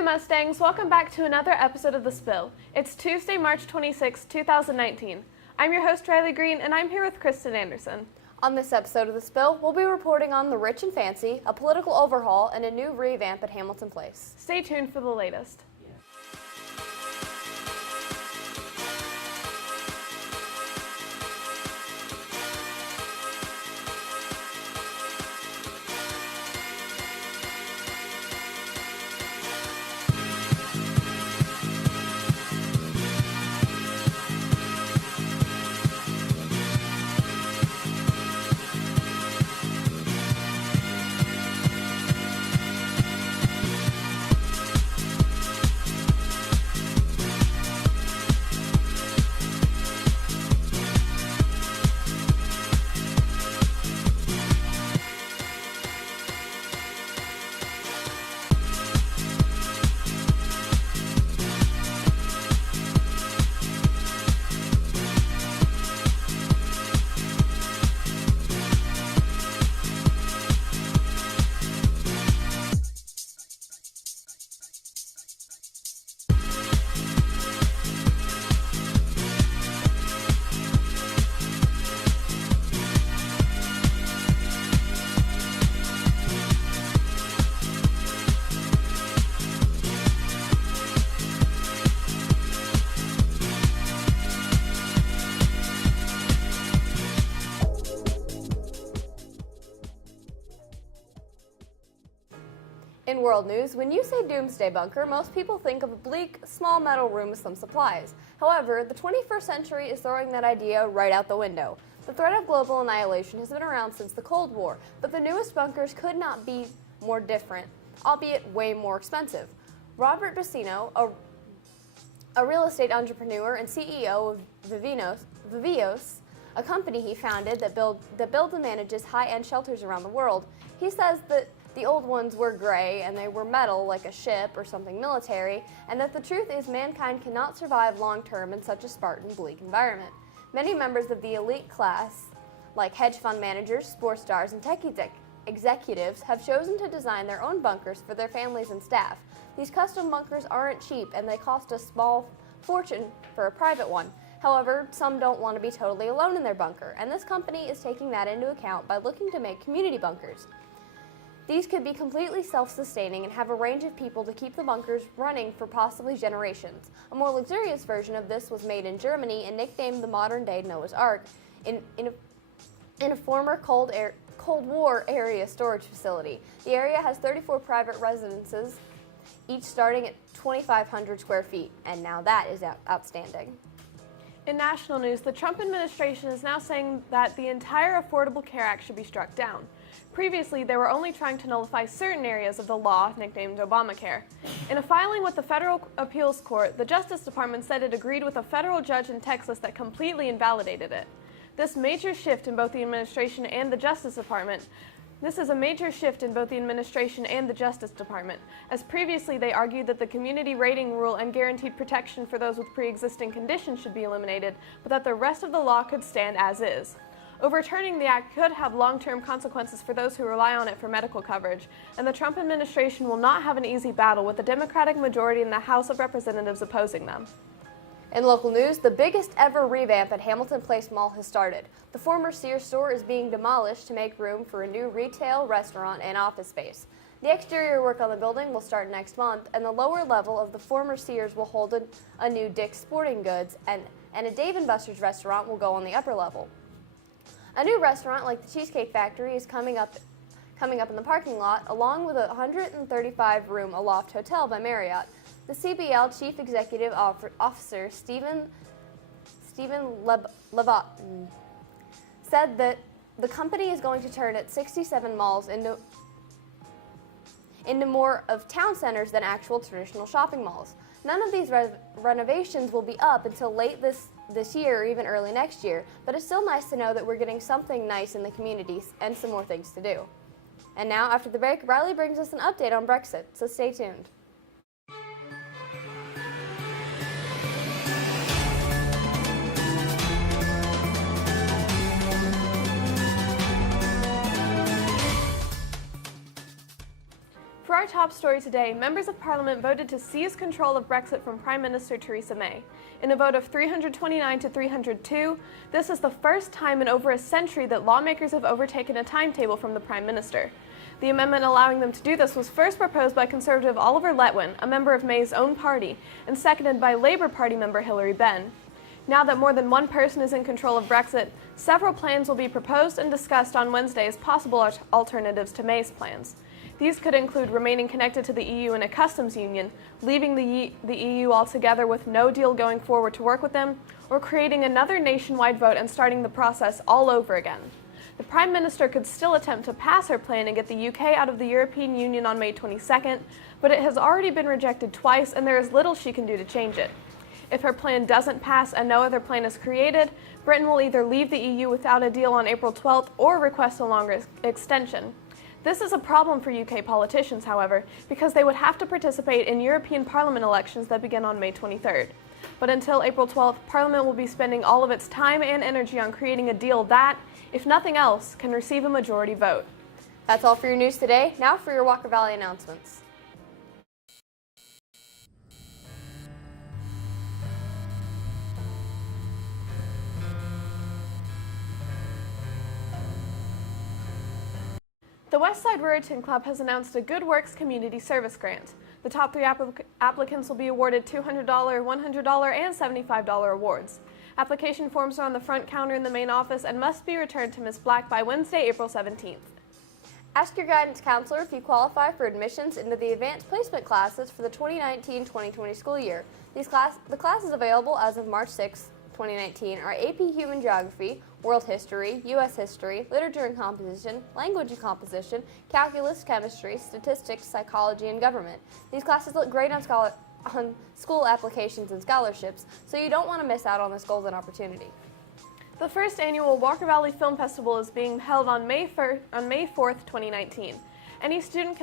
Hey Mustangs, welcome back to another episode of The Spill. It's Tuesday, March 26, 2019. I'm your host, Riley Green, and I'm here with Kristen Anderson. On this episode of The Spill, we'll be reporting on the rich and fancy, a political overhaul, and a new revamp at Hamilton Place. Stay tuned for the latest. In world news, when you say doomsday bunker, most people think of a bleak, small metal room with some supplies. However, the 21st century is throwing that idea right out the window. The threat of global annihilation has been around since the Cold War, but the newest bunkers could not be more different, albeit way more expensive. Robert Bacino, a real estate entrepreneur and CEO of Vivios, a company he founded that builds and manages high-end shelters around the world, he says that the old ones were gray and they were metal like a ship or something military, and that the truth is mankind cannot survive long-term in such a Spartan, bleak environment. Many members of the elite class, like hedge fund managers, sports stars, and tech executives, have chosen to design their own bunkers for their families and staff. These custom bunkers aren't cheap and they cost a small fortune for a private one. However, some don't want to be totally alone in their bunker, and this company is taking that into account by looking to make community bunkers. These could be completely self-sustaining and have a range of people to keep the bunkers running for possibly generations. A more luxurious version of this was made in Germany and nicknamed the modern-day Noah's Ark in a former Cold War area storage facility. The area has 34 private residences, each starting at 2,500 square feet, and now that is outstanding. In national news, the Trump administration is now saying that the entire Affordable Care Act should be struck down. Previously, they were only trying to nullify certain areas of the law, nicknamed Obamacare. In a filing with the Federal Appeals Court, the Justice Department said it agreed with a federal judge in Texas that completely invalidated it. This is a major shift in both the administration and the Justice Department, as previously they argued that the community rating rule and guaranteed protection for those with pre-existing conditions should be eliminated, but that the rest of the law could stand as is. Overturning the act could have long-term consequences for those who rely on it for medical coverage, and the Trump administration will not have an easy battle with the Democratic majority in the House of Representatives opposing them. In local news, the biggest ever revamp at Hamilton Place Mall has started. The former Sears store is being demolished to make room for a new retail, restaurant, and office space. The exterior work on the building will start next month, and the lower level of the former Sears will hold a new Dick's Sporting Goods, and a Dave & Buster's restaurant will go on the upper level. A new restaurant like the Cheesecake Factory is coming up in the parking lot, along with a 135-room Aloft Hotel by Marriott. The CBL Chief Executive Officer Stephen Levat said that the company is going to turn its 67 malls into more of town centers than actual traditional shopping malls. None of these renovations will be up until late this year or even early next year, but it's still nice to know that we're getting something nice in the communities and some more things to do. And now, after the break, Riley brings us an update on Brexit, so stay tuned. For our top story today, members of Parliament voted to seize control of Brexit from Prime Minister Theresa May. In a vote of 329 to 302, this is the first time in over a century that lawmakers have overtaken a timetable from the Prime Minister. The amendment allowing them to do this was first proposed by Conservative Oliver Letwin, a member of May's own party, and seconded by Labour Party member Hilary Benn. Now that more than one person is in control of Brexit, several plans will be proposed and discussed on Wednesday as possible alternatives to May's plans. These could include remaining connected to the EU in a customs union, leaving the EU altogether with no deal going forward to work with them, or creating another nationwide vote and starting the process all over again. The Prime Minister could still attempt to pass her plan and get the UK out of the European Union on May 22nd, but it has already been rejected twice and there is little she can do to change it. If her plan doesn't pass and no other plan is created, Britain will either leave the EU without a deal on April 12th or request a longer extension. This is a problem for UK politicians, however, because they would have to participate in European Parliament elections that begin on May 23rd. But until April 12th, Parliament will be spending all of its time and energy on creating a deal that, if nothing else, can receive a majority vote. That's all for your news today. Now for your Walker Valley announcements. The Westside Ruritan Club has announced a Good Works Community Service Grant. The top three applicants will be awarded $200, $100, and $75 awards. Application forms are on the front counter in the main office and must be returned to Ms. Black by Wednesday, April 17th. Ask your guidance counselor if you qualify for admissions into the advanced placement classes for the 2019-2020 school year. The classes available as of March 6, 2019 are AP Human Geography, World History, U.S. History, Literature and Composition, Language and Composition, Calculus, Chemistry, Statistics, Psychology, and Government. These classes look great on school applications and scholarships, so you don't want to miss out on this golden opportunity. The first annual Walker Valley Film Festival is being held on May 4th, 2019. Any student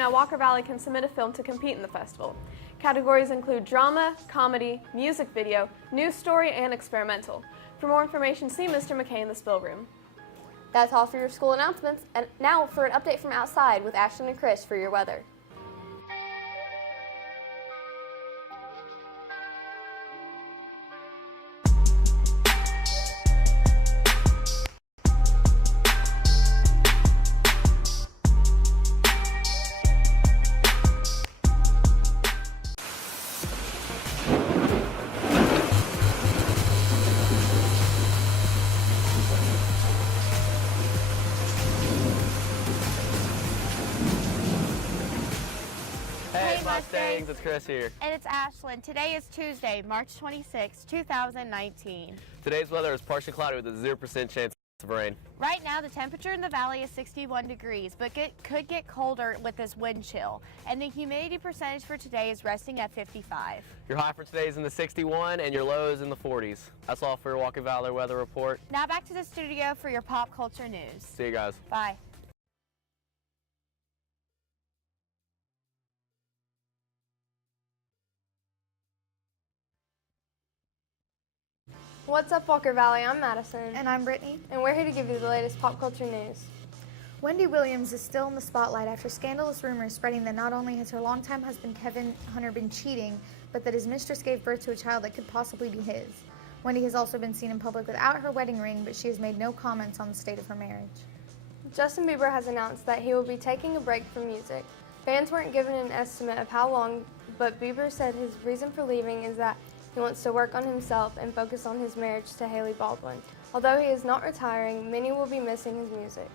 at Walker Valley can submit a film to compete in the festival. Categories include drama, comedy, music video, news story, and experimental. For more information, see Mr. McKay in the spill room. That's all for your school announcements, and now for an update from outside with Ashton and Chris for your weather. Mustangs, it's Chris here. And it's Ashlyn. Today is Tuesday, March 26, 2019. Today's weather is partially cloudy with a 0% chance of rain. Right now, the temperature in the valley is 61 degrees, but could get colder with this wind chill. And the humidity percentage for today is resting at 55. Your high for today is in the 61 and your low is in the 40s. That's all for your Walker Valley weather report. Now back to the studio for your pop culture news. See you guys. Bye. What's up, Walker Valley? I'm Madison. And I'm Brittany. And we're here to give you the latest pop culture news. Wendy Williams is still in the spotlight after scandalous rumors spreading that not only has her longtime husband Kevin Hunter been cheating, but that his mistress gave birth to a child that could possibly be his. Wendy has also been seen in public without her wedding ring, but she has made no comments on the state of her marriage. Justin Bieber has announced that he will be taking a break from music. Fans weren't given an estimate of how long, but Bieber said his reason for leaving is that he wants to work on himself and focus on his marriage to Hailey Baldwin. Although he is not retiring, many will be missing his music.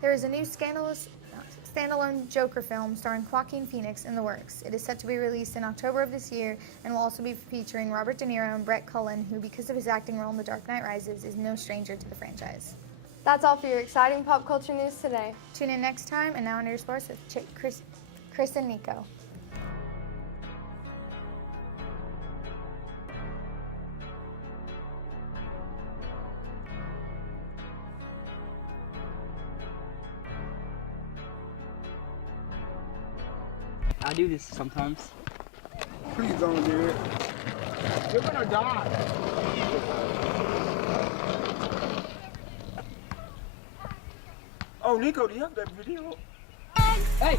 There is a new standalone Joker film starring Joaquin Phoenix in the works. It is set to be released in October of this year and will also be featuring Robert De Niro and Brett Cullen, who, because of his acting role in The Dark Knight Rises, is no stranger to the franchise. That's all for your exciting pop culture news today. Tune in next time, and now into your sports with Chris and Nico. I do this sometimes. Please don't do it. You're gonna die. Oh, Nico, do you have that video? Hey!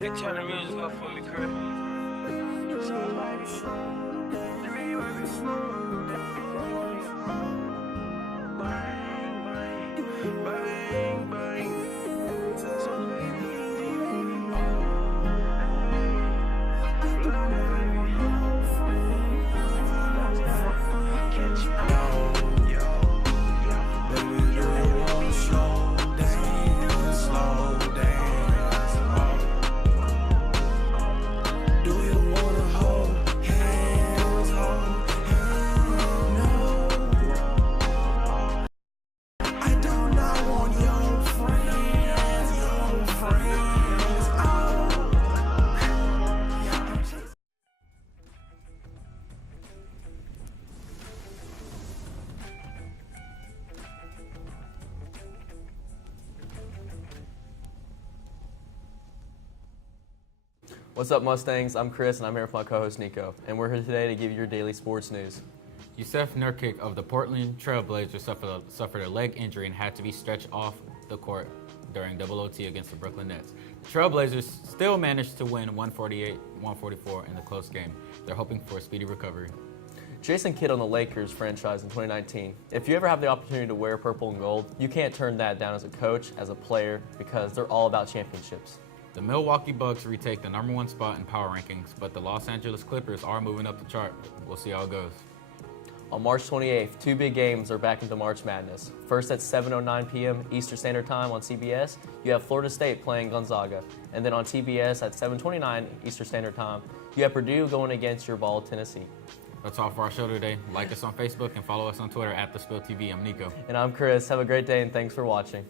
They turn the music up for me, Chris. What's up, Mustangs? I'm Chris, and I'm here with my co-host Nico, and we're here today to give you your daily sports news. Yusef Nurkic of the Portland Trail Blazers suffered a leg injury and had to be stretched off the court during double OT against the Brooklyn Nets. The Trail Blazers still managed to win 148-144 in the close game. They're hoping for a speedy recovery. Jason Kidd on the Lakers franchise in 2019. If you ever have the opportunity to wear purple and gold, you can't turn that down as a coach, as a player, because they're all about championships. The Milwaukee Bucks retake the #1 spot in power rankings, but the Los Angeles Clippers are moving up the chart. We'll see how it goes. On March 28th, two big games are back into March Madness. First at 7:09 p.m. Eastern Standard Time on CBS, you have Florida State playing Gonzaga. And then on TBS at 7:29 Eastern Standard Time, you have Purdue going against your Ball, Tennessee. That's all for our show today. Like us on Facebook and follow us on Twitter @TheSpillTV. I'm Nico. And I'm Chris. Have a great day, and thanks for watching.